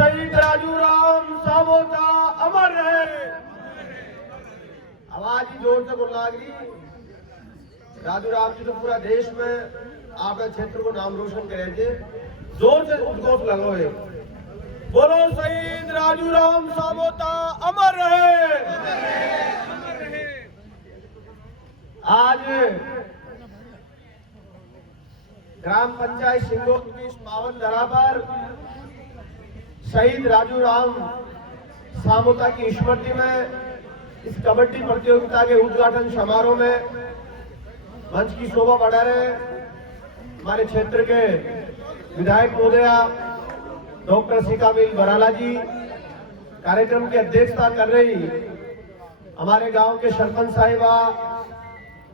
शहीद राजूराम सामोता अमर रहे। आवाज ही जोर से बोलना अगली। राजूराम जी तो पूरा देश में आपके क्षेत्र को नाम रोशन करे थे। जोर से उद्घोष लगो है, बोलो शहीद राजूराम सामोता अमर रहे। आज ग्राम पंचायत सिंगोट की इस पावन धरा पर शहीद राजूराम सामोता की स्मृति में इस कबड्डी प्रतियोगिता के उद्घाटन समारोह में मंच की शोभा बढ़ा रहे हमारे क्षेत्र के विधायक महोदया डॉक्टर सिकामिल बराला जी, कार्यक्रम की अध्यक्षता कर रही हमारे गांव के सरपंच साहिबा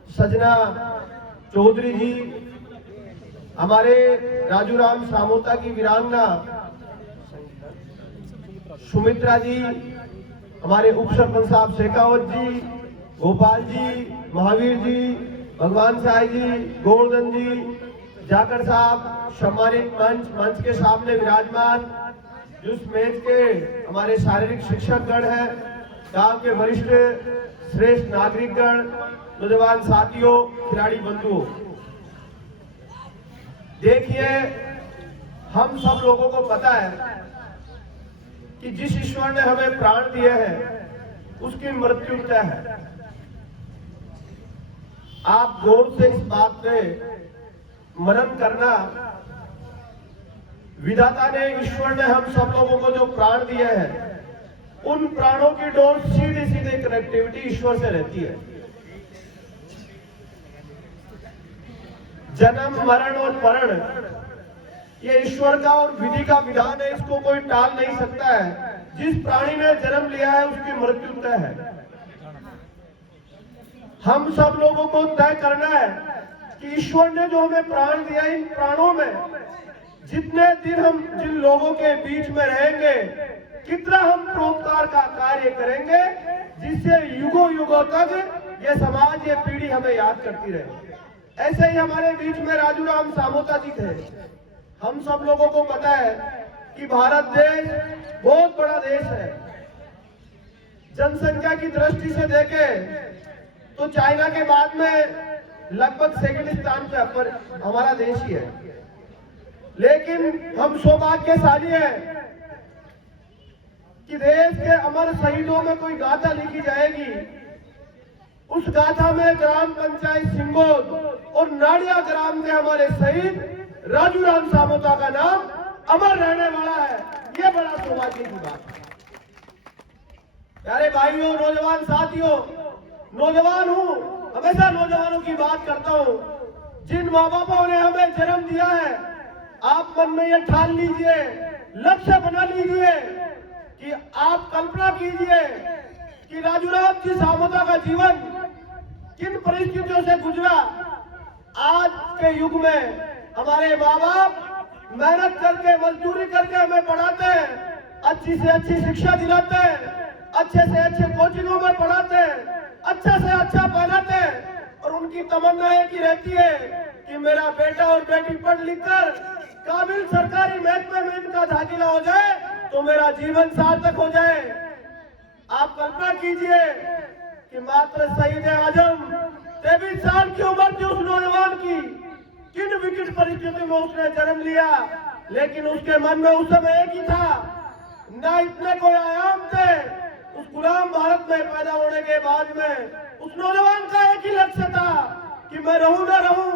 सजना चौधरी जी, हमारे राजूराम सामोता की वीरांगना सुमित्रा जी, हमारे उप सरपंच साहब शेखावत जी, गोपाल जी, महावीर जी, भगवान साई जी, गोवर्धन जी, जाकर साहब, सम्मानित मंच के सामने विराजमान जिस मैच के हमारे शारीरिक शिक्षकगण हैं, गांव के वरिष्ठ श्रेष्ठ नागरिकगण, नौजवान साथियों, खिलाड़ी बंधुओं, देखिए हम सब लोगों को पता है कि जिस ईश्वर ने हमें प्राण दिए हैं उसकी मृत्यु तय है। आप गौर से इस बात पे मनन करना, विधाता ने ईश्वर ने हम सब लोगों को जो प्राण दिए हैं उन प्राणों की डोर सीधे सीधे कनेक्टिविटी ईश्वर से रहती है। जन्म मरण और मरण ये ईश्वर का और विधि का विधान है, इसको कोई टाल नहीं सकता है। जिस प्राणी ने जन्म लिया है उसकी मृत्यु तय है। हम सब लोगों को तय करना है कि ईश्वर ने जो हमें प्राण दिया, इन प्राणों में जितने दिन हम जिन लोगों के बीच में रहेंगे, कितना हम परोपकार का कार्य करेंगे जिससे युगों युगों तक ये समाज, ये पीढ़ी हमें याद करती रहे। ऐसे ही हमारे बीच में राजूराम सामोता जी थे। हम सब लोगों को पता है कि भारत देश बहुत बड़ा देश है। जनसंख्या की दृष्टि से देखें तो चाइना के बाद में लगभग सेकंड स्थान पर हमारा देश ही है। लेकिन हम सौभाग्यशाली हैं कि देश के अमर शहीदों में कोई गाथा लिखी जाएगी, उस गाथा में ग्राम पंचायत सिंगोट और नाड़िया ग्राम के हमारे शहीद राजूराम सामोता का नाम अमर रहने वाला है। ये बड़ा सौभाग्य की बात है। प्यारे भाइयों, नौजवान साथियों, नौजवान हूं, हमेशा नौजवानों की बात करता हूं। जिन माँ बापों ने हमें जन्म दिया है, आप मन में ये ठान लीजिए, लक्ष्य बना लीजिए कि आप कल्पना कीजिए कि राजूराम जी सामोता का जीवन किन परिस्थितियों से गुजरा। आज के युग में हमारे माँ बाप मेहनत करके, मजदूरी करके हमें पढ़ाते हैं, अच्छी से अच्छी शिक्षा दिलाते हैं, अच्छे से अच्छे कोचिंगों में पढ़ाते हैं, अच्छा से अच्छा पहनाते हैं, और उनकी तमन्ना एक ही रहती है कि मेरा बेटा और बेटी पढ़ लिख कर काबिल सरकारी महकमे में इनका दाखिला हो जाए तो मेरा जीवन सार्थक हो जाए। आप कल्पना कीजिए कि मात्र शहीद आजम 23 साल की उम्र थी उस नौजवान की, किन विकट परिस्थिति में उसने जन्म लिया, लेकिन उसके मन में उस समय एक ही था, ना इतने कोई आयाम थे। उस गुलाम भारत में पैदा होने के बाद में उस नौजवान का एक ही लक्ष्य था कि मैं रहूं ना रहूं,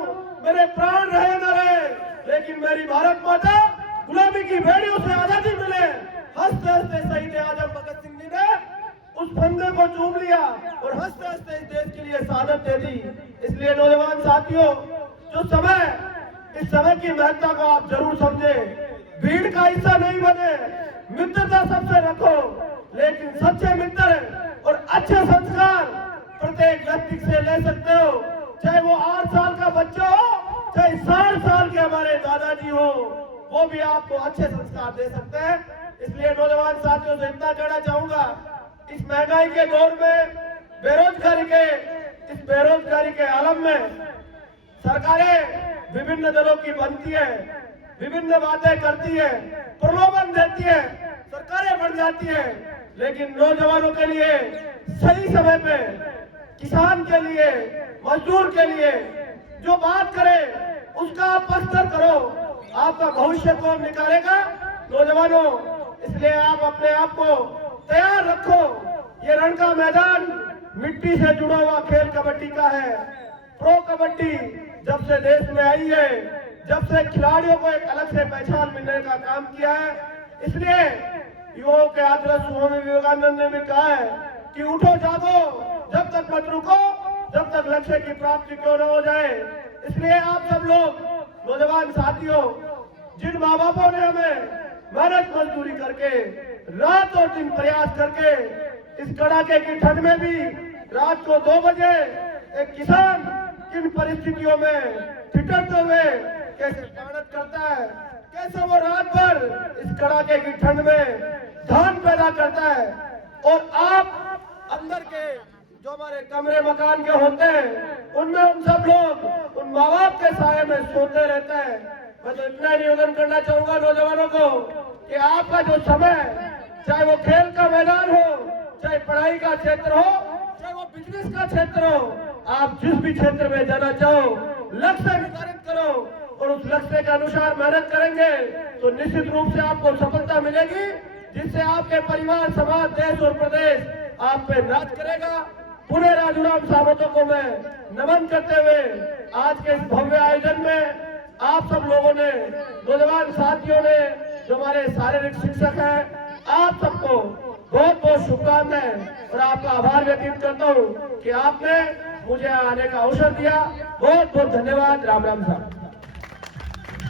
मेरे प्राण रहे न रहे, लेकिन मेरी भारत माता गुलामी की भेड़ियों से आजादी मिले। हंसते हंसते शहीद आजम भगत सिंह जी ने उस फंदे को चूम लिया और हंसते हंसते इस देश के लिए शहादत दे दी। इसलिए नौजवान साथियों, जो समय, इस समय की महत्ता को आप जरूर समझे। भीड़ का हिस्सा नहीं बने, मित्रता सबसे रखो, लेकिन सच्चे मित्र और अच्छे संस्कार प्रत्येक व्यक्ति से ले सकते हो, चाहे वो 8 साल का बच्चा हो, चाहे 60 साल के हमारे दादाजी हो, वो भी आपको अच्छे संस्कार दे सकते हैं। इसलिए नौजवान साथियों से इतना कहना चाहूंगा, इस महंगाई के दौर में, बेरोजगारी के आलम में सरकारें विभिन्न दलों की बनती है, विभिन्न बातें करती है, प्रलोभन देती है। बढ़ जाती है, लेकिन नौजवानों के लिए सही समय पे, किसान के लिए, मजदूर के लिए जो बात करे उसका आप पस्तर करो, आपका भविष्य कौन निकालेगा? नौजवानों, इसलिए आप अपने आप को तैयार रखो। ये रण का मैदान मिट्टी से जुड़ा हुआ खेल कबड्डी का है। प्रो कबड्डी जब से देश में आई है, जब से खिलाड़ियों को एक अलग से पहचान मिलने का काम किया है, इसलिए युवाओं के आदर्श स्वामी विवेकानंद ने भी कहा है कि उठो जागो, जब तक मत रुको, जब तक लक्ष्य की प्राप्ति क्यों न हो जाए। इसलिए आप सब लोग नौजवान साथियों, जिन माँ बापों ने हमें मेहनत मजदूरी करके रात और दिन प्रयास करके इस कड़ाके की ठंड में भी रात को 2 बजे एक किसान किन परिस्थितियों में ठिठुरते हुए कैसे मेहनत करता है, कैसे वो रात भर इस कड़ाके की ठंड में धान पैदा करता है, और आप अंदर के जो हमारे कमरे मकान के होते हैं उनमें हम सब लोग उन माँ बाप के साये में सोते रहते हैं। मैं तो इतना निवेदन करना चाहूंगा नौजवानों को कि आपका जो समय, चाहे वो खेल का मैदान हो, चाहे पढ़ाई का क्षेत्र हो, चाहे वो बिजनेस का क्षेत्र हो, आप जिस भी क्षेत्र में जाना चाहो लक्ष्य निर्धारित करो और उस लक्ष्य के अनुसार मेहनत करेंगे तो निश्चित रूप से आपको सफलता मिलेगी, जिससे आपके परिवार, समाज, देश और प्रदेश आप पे नाज करेगा। पुणे राजूराम सामंतों को मैं नमन करते हुए आज के इस भव्य आयोजन में आप सब लोगों ने, नौजवान साथियों ने, जो हमारे शारीरिक शिक्षक हैं, आप सबको बहुत बहुत शुभकामनाएं और आपका आभार व्यतीत करता हूँ कि आपने मुझे आने का अवसर दिया। बहुत बहुत धन्यवाद। राम राम साहब।